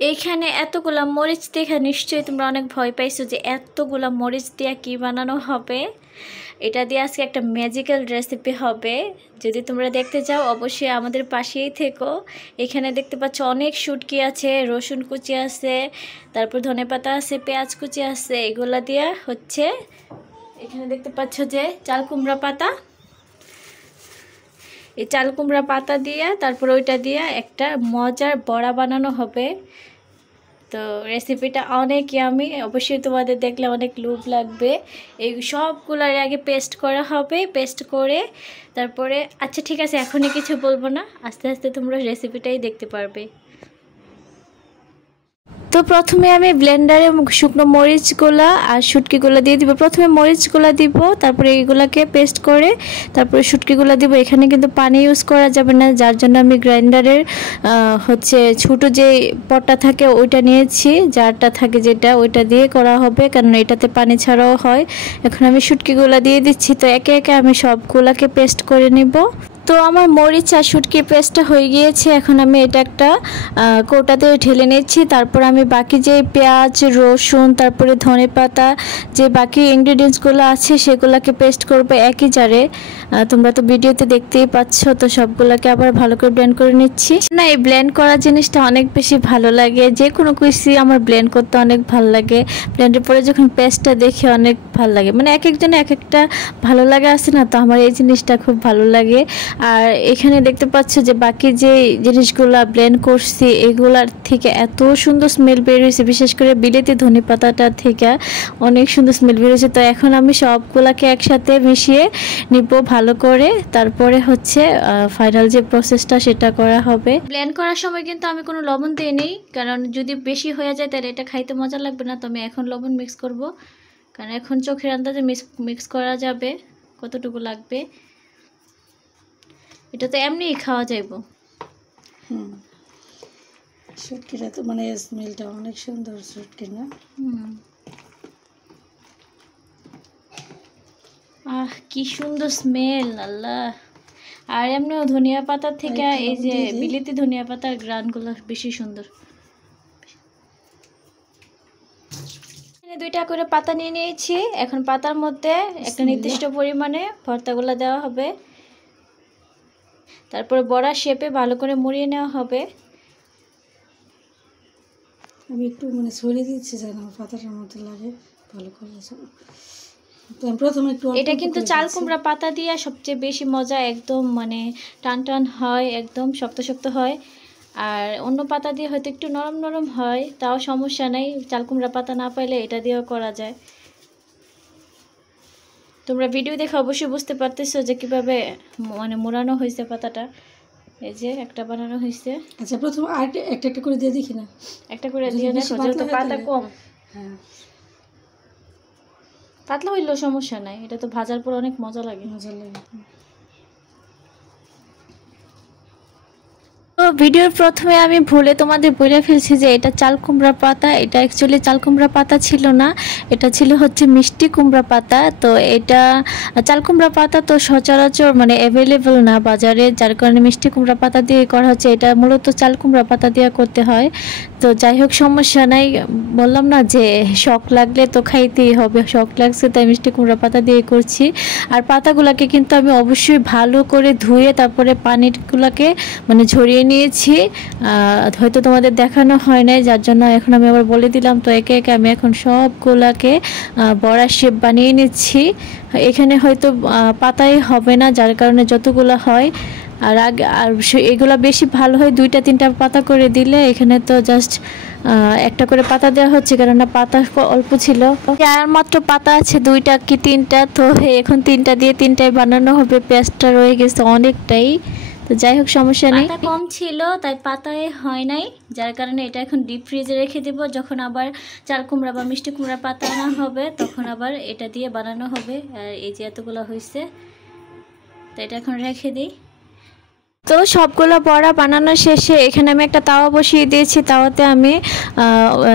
এইখানে এতগুলা মরিচ দেখে নিশ্চয়ই তোমরা অনেক ভয় পাইছো যে এতগুলা মরিচ দিয়ে কি বানানো হবে। এটা দিয়ে আজকে একটা ম্যাজিক্যাল রেসিপি হবে। যদি তোমরা দেখতে চাও অবশ্যই আমাদের পাশেই থেকো। এখানে দেখতে পাচ্ছ অনেক শুটকি আছে, রসুন কুচি আছে, তারপর ধনেপাতা আছে, পেঁয়াজ কুচি আছে। এগুলা দিয়ে হচ্ছে এখানে দেখতে পাচ্ছ যে চাল কুমড়া পাতা। এই চাল কুমড়া পাতা দিয়ে তারপর ওইটা দিয়ে একটা মজার বড়া বানানো হবে। তো রেসিপিটা অনেক ইয়ামি, অবশ্যই তোমাদের দেখলে অনেক লোভ লাগবে। এই সবগুলোর আগে পেস্ট করা হবে, পেস্ট করে তারপরে আচ্ছা ঠিক আছে এখনই কিছু বলবো না, আস্তে আস্তে তোমরা রেসিপিটাই দেখতে পারবে। তো প্রথমে আমি ব্লেন্ডারে শুকনো মরিচগুলা আর শুটকিগুলো দিয়ে দিব। প্রথমে মরিচগুলা দিব, তারপরে এইগুলাকে পেস্ট করে তারপরে শুটকিগুলো দিব। এখানে কিন্তু পানি ইউজ করা যাবে না, যার জন্য আমি গ্রাইন্ডারের হচ্ছে ছোটো যে পটটা থাকে ওইটা নিয়েছি, জারটা থাকে যেটা ওইটা দিয়ে করা হবে, কারণ এটাতে পানি ছাড়াও হয়। এখন আমি শুটকিগুলো দিয়ে দিচ্ছি। তো একে একে আমি সবগুলাকে পেস্ট করে নিব। তো আমার মরিচ আর শুটকি পেস্টটা হয়ে গিয়েছে। এখন আমি এটা একটা কৌটাতে ঢেলে নিচ্ছি। তারপর আমি বাকি যে পেঁয়াজ, রসুন, তারপরে ধনেপাতা যে বাকি ইনগ্রিডিয়েন্টসগুলো আছে সেগুলোকে পেস্ট করবো একই জারে। তোমরা তো ভিডিওতে দেখতেই পাচ্ছ। তো সবগুলোকে আবার ভালো করে ব্লেন্ড করে নিচ্ছি। না, এই ব্লেন্ড করা জিনিসটা অনেক বেশি ভালো লাগে। যে কোনো কিছুই আমার ব্লেন্ড করতে অনেক ভালো লাগে। ব্লেন্ডের পরে যখন পেস্টটা দেখে অনেক ভালো লাগে, মানে এক একজনে এক একটা ভালো লাগে আছে না, তো আমার এই জিনিসটা খুব ভালো লাগে। আর এখানে দেখতে পাচ্ছ যে বাকি যে জিনিসগুলা ব্লেন্ড করছি এগুলার থেকে এত সুন্দর স্মেল বের হয়েছে, বিশেষ করে বিলেতি ধনেপাতাটা থেকে অনেক সুন্দর স্মেল বের হয়েছে। তো এখন আমি সবগুলাকে একসাথে মিশিয়ে নিব ভালো করে, তারপরে হচ্ছে ফাইনাল যে প্রসেসটা সেটা করা হবে। ব্লেন্ড করার সময় কিন্তু আমি কোনো লবণ দিইনি, কারণ যদি বেশি হয়ে যায় তাহলে এটা খাইতে মজা লাগবে না। তো আমি এখন লবণ মিক্স করব, কারণ এখন চোখের আন্দাজে মিক্স করা যাবে কতটুকু লাগবে। এটা তো এমনিই খাওয়া যাইব। শুটকিটা তো মানে স্মেলটা অনেক সুন্দর, শুটকি না? আহ কি সুন্দর স্মেল, আল্লাহ। আর এমনিও ধনিয়া পাতার থেকে এই যে বিলিতি ধনিয়া পাতার গ্রানগুলো বেশি সুন্দর। দুইটা করে পাতা নিয়ে নিয়েছি। এখন পাতার মধ্যে একটা নির্দিষ্ট পরিমাণে ভর্তাগুলো দেওয়া হবে, তারপরে বড়া শেপে ভালো করে মুড়িয়ে নেওয়া হবে। আমি একটু মানে ছড়িয়ে দিচ্ছি যেন পাতাটার মধ্যে লাগে ভালো করে। প্রথমে একটু এটা কিন্তু চাল কুমড়া পাতা দিয়ে সবচেয়ে বেশি মজা, একদম মানে টান টান হয়, একদম শক্ত শক্ত হয়। আর অন্য পাতা দিয়ে হয়তো একটু নরম নরম হয়, তাও সমস্যা নেই। চাল কুমড়া পাতা না পাইলে এটা দিয়েও করা যায়। তোমরা ভিডিও দেখে অবশ্যই বুঝতে পারতেছো যে কিভাবে মানে মোড়ানো হয়েছে পাতাটা। এই যে একটা বানানো হয়েছে। আচ্ছা, প্রথম আর একটা একটা করে দিয়ে দেখি না? একটা করে দিয়ে দেখো, যেহেতু পাতা কম। হ্যাঁ, পাতলা হইলেও সমস্যা নাই, এটা তো ভাজার পর অনেক মজা লাগে। মজা লাগে। তো ভিডিওর প্রথমে আমি ভুলে তোমাদের বলে ফেলছি যে এটা চাল কুমড়া পাতা। এটা অ্যাকচুয়ালি চাল কুমড়া পাতা ছিল না, এটা ছিল হচ্ছে মিষ্টি কুমড়া পাতা। তো এটা চাল কুমড়া পাতা তো সচরাচর মানে অ্যাভেলেবল না বাজারে, যার কারণে মিষ্টি কুমড়া পাতা দিয়ে করা হচ্ছে। এটা মূলত চাল কুমড়া পাতা দিয়ে করতে হয়। তো যাই হোক, সমস্যা নাই। বললাম না যে শখ লাগলে তো খাইতেই হবে, শখ লাগছে তাই মিষ্টি কুমড়া পাতা দিয়ে করছি। আর পাতাগুলোকে কিন্তু আমি অবশ্যই ভালো করে ধুয়ে তারপরে পানিগুলোকে মানে ঝরিয়ে নিয়েছি। হয়তো তোমাদের দেখানো হয় নাই, যার জন্য এখন আমি আবার বলে দিলাম। তো একে একে আমি এখন সবগুলাকে বড়া শেপ বানিয়ে নিচ্ছি। এখানে হয়তো পাতাই হবে না, যার কারণে যতগুলো হয় আর আগে আর এগুলো বেশি ভালো হয় 2-3টা পাতা করে দিলে। এখানে তো জাস্ট একটা করে পাতা দেওয়া হচ্ছে, কেননা পাতা অল্প ছিল। আর মাত্র পাতা আছে 2টা কি 3টা, তো এখন 3টা দিয়ে 3টাই বানানো হবে। পেঁয়াজটা রয়ে গেছে অনেকটাই। তো যাই হোক, সমস্যা নেই। পাতা কম ছিল তাই পাতায় হয় নাই, যার কারণে এটা এখন ডিপ ফ্রিজে রেখে দেব। যখন আবার চাল কুমড়া বা মিষ্টি কুমড়া পাতা আনা হবে তখন আবার এটা দিয়ে বানানো হবে। আর এই যে এতগুলো হয়েছে, তো এটা এখন রেখে দিই। তো সবগুলো বড়া বানানো শেষে এখানে আমি একটা তাওয়া বসিয়ে দিয়েছি। তাওয়াতে আমি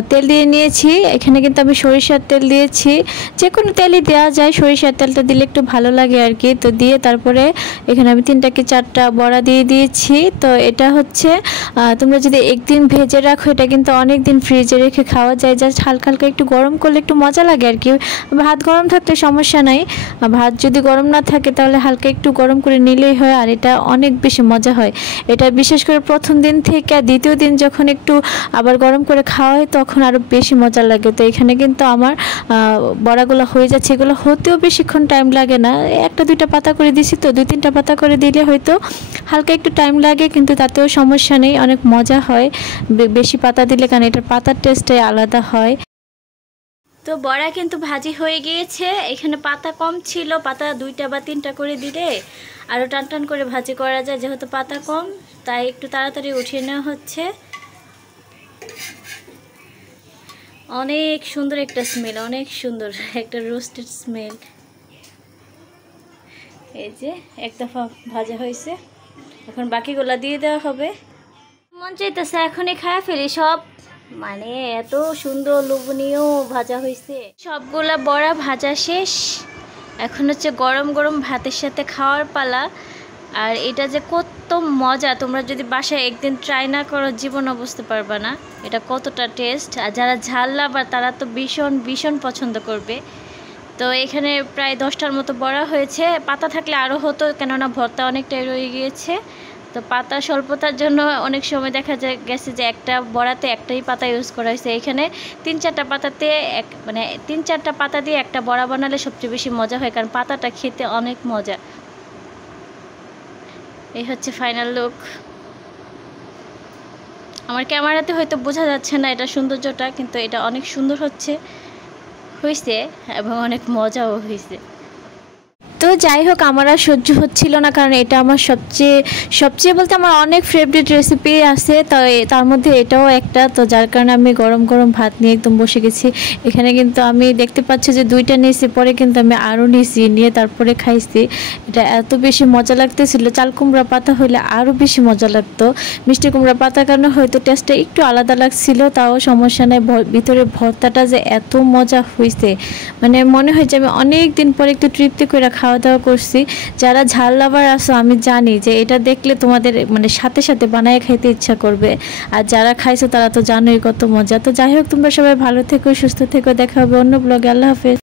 তেল দিয়ে নিয়েছি। এখানে কিন্তু আমি সরিষার তেল দিয়েছি, যে কোনো তেলই দেওয়া যায়, সরিষার তেলটা দিলে একটু ভালো লাগে আর কি। তো দিয়ে তারপরে এখানে আমি 3টা কি 4টা বড়া দিয়ে দিয়েছি। তো এটা হচ্ছে তোমরা যদি একদিন ভেজে রাখো এটা কিন্তু অনেক দিন ফ্রিজে রেখে খাওয়া যায়। জাস্ট হালকা হালকা একটু গরম করলে একটু মজা লাগে আর কি। ভাত গরম থাকলে সমস্যা নাই, ভাত যদি গরম না থাকে তাহলে হালকা একটু গরম করে নিলেই হয়। আর এটা অনেক বেশি মজা হয়। এটা বিশেষ করে প্রথম দিন থেকে দ্বিতীয় দিন যখন একটু আবার গরম করে খাওয়া হয় তখন আরও বেশি মজা লাগে। তো এখানে কিন্তু আমার বড়াগুলো হয়ে যাচ্ছে। এগুলো হতেও বেশিক্ষণ টাইম লাগে না, 1-2টা পাতা করে দিছি, তো 2-3টা পাতা করে দিলে হয়তো হালকা একটু টাইম লাগে, কিন্তু তাতেও সমস্যা নেই, অনেক মজা হয় বেশি পাতা দিলে, কারণ এটার পাতার টেস্টটাই আলাদা হয়। তো বড়া কিন্তু ভাজি হয়ে গিয়েছে। এখানে পাতা কম ছিল, পাতা 2টা বা 3টা করে দিলে আরও টান টান করে ভাজি করা যায়। যেহেতু পাতা কম তাই একটু তাড়াতাড়ি উঠিয়ে নেওয়া হচ্ছে। অনেক সুন্দর একটা স্মেল, অনেক সুন্দর একটা রোস্টেড স্মেল। এই যে এক দফা ভাজা হয়েছে, এখন বাকিগুলা দিয়ে দেওয়া হবে। মন চাইতেছে এখনই খাওয়া ফেলি সব, মানে এত সুন্দর লোভনীয় ভাজা হয়েছে। সবগুলা বড়া ভাজা শেষ, এখন হচ্ছে গরম গরম ভাতের সাথে খাওয়ার পালা। আর এটা যে কত মজা, তোমরা যদি বাসায় একদিন ট্রাই না করো জীবনে বুঝতে পারবা না এটা কতটা টেস্ট। আর যারা ঝাল লাভার তারা তো ভীষণ ভীষণ পছন্দ করবে। তো এখানে প্রায় 10টার মতো বড়া হয়েছে। পাতা থাকলে আরও হতো, কেননা ভর্তা অনেকটাই রয়ে গিয়েছে। তো পাতা স্বল্পতার জন্য অনেক সময় দেখা গেছে যে একটা বড়াতে একটাই পাতা ইউজ করা হয়েছে। এখানে 3-4টা পাতাতে মানে 3-4টা পাতা দিয়ে একটা বড়া বানালে সবচেয়ে বেশি মজা হয়, কারণ পাতাটা খেতে অনেক মজা। এই হচ্ছে ফাইনাল লুক। আমার ক্যামেরাতে হয়তো বোঝা যাচ্ছে না এটা সৌন্দর্যটা, কিন্তু এটা অনেক সুন্দর হয়েছে এবং অনেক মজাও হয়েছে। তো যাই হোক, আমার আর সহ্য হচ্ছিল না, কারণ এটা আমার সবচেয়ে বলতে আমার অনেক ফেভারিট রেসিপি আছে, তো তার মধ্যে এটাও একটা। তো যার কারণে আমি গরম গরম ভাত নিয়ে একদম বসে গেছি। এখানে কিন্তু আমি দেখতে পাচ্ছি যে 2টা নিয়েছি, পরে কিন্তু আমি আরও নিয়ে তারপরে খাইছি। এটা এত বেশি মজা লাগতেছিল। চাল কুমড়া পাতা হইলে আরও বেশি মজা লাগতো। মিষ্টি কুমড়া পাতার কারণে হয়তো টেস্টটা একটু আলাদা লাগছিল, তাও সমস্যা নেই। ভিতরে ভর্তাটা যে এত মজা হয়েছে, মানে মনে হয় যে আমি অনেক দিন পরে একটু তৃপ্তি করে খাওয়া দাওয়া করছি। যারা ঝাল লাভার আছো আমি জানি যে এটা দেখলে তোমাদের মানে সাথে সাথে বানায় খাইতে ইচ্ছা করবে, আর যারা খাইছো তারা তো জানোই কত মজা। তো যাই হোক, তোমরা সবাই ভালো থেকো, সুস্থ থেকো, দেখা হবে অন্য ব্লগে। আল্লাহ হাফেজ।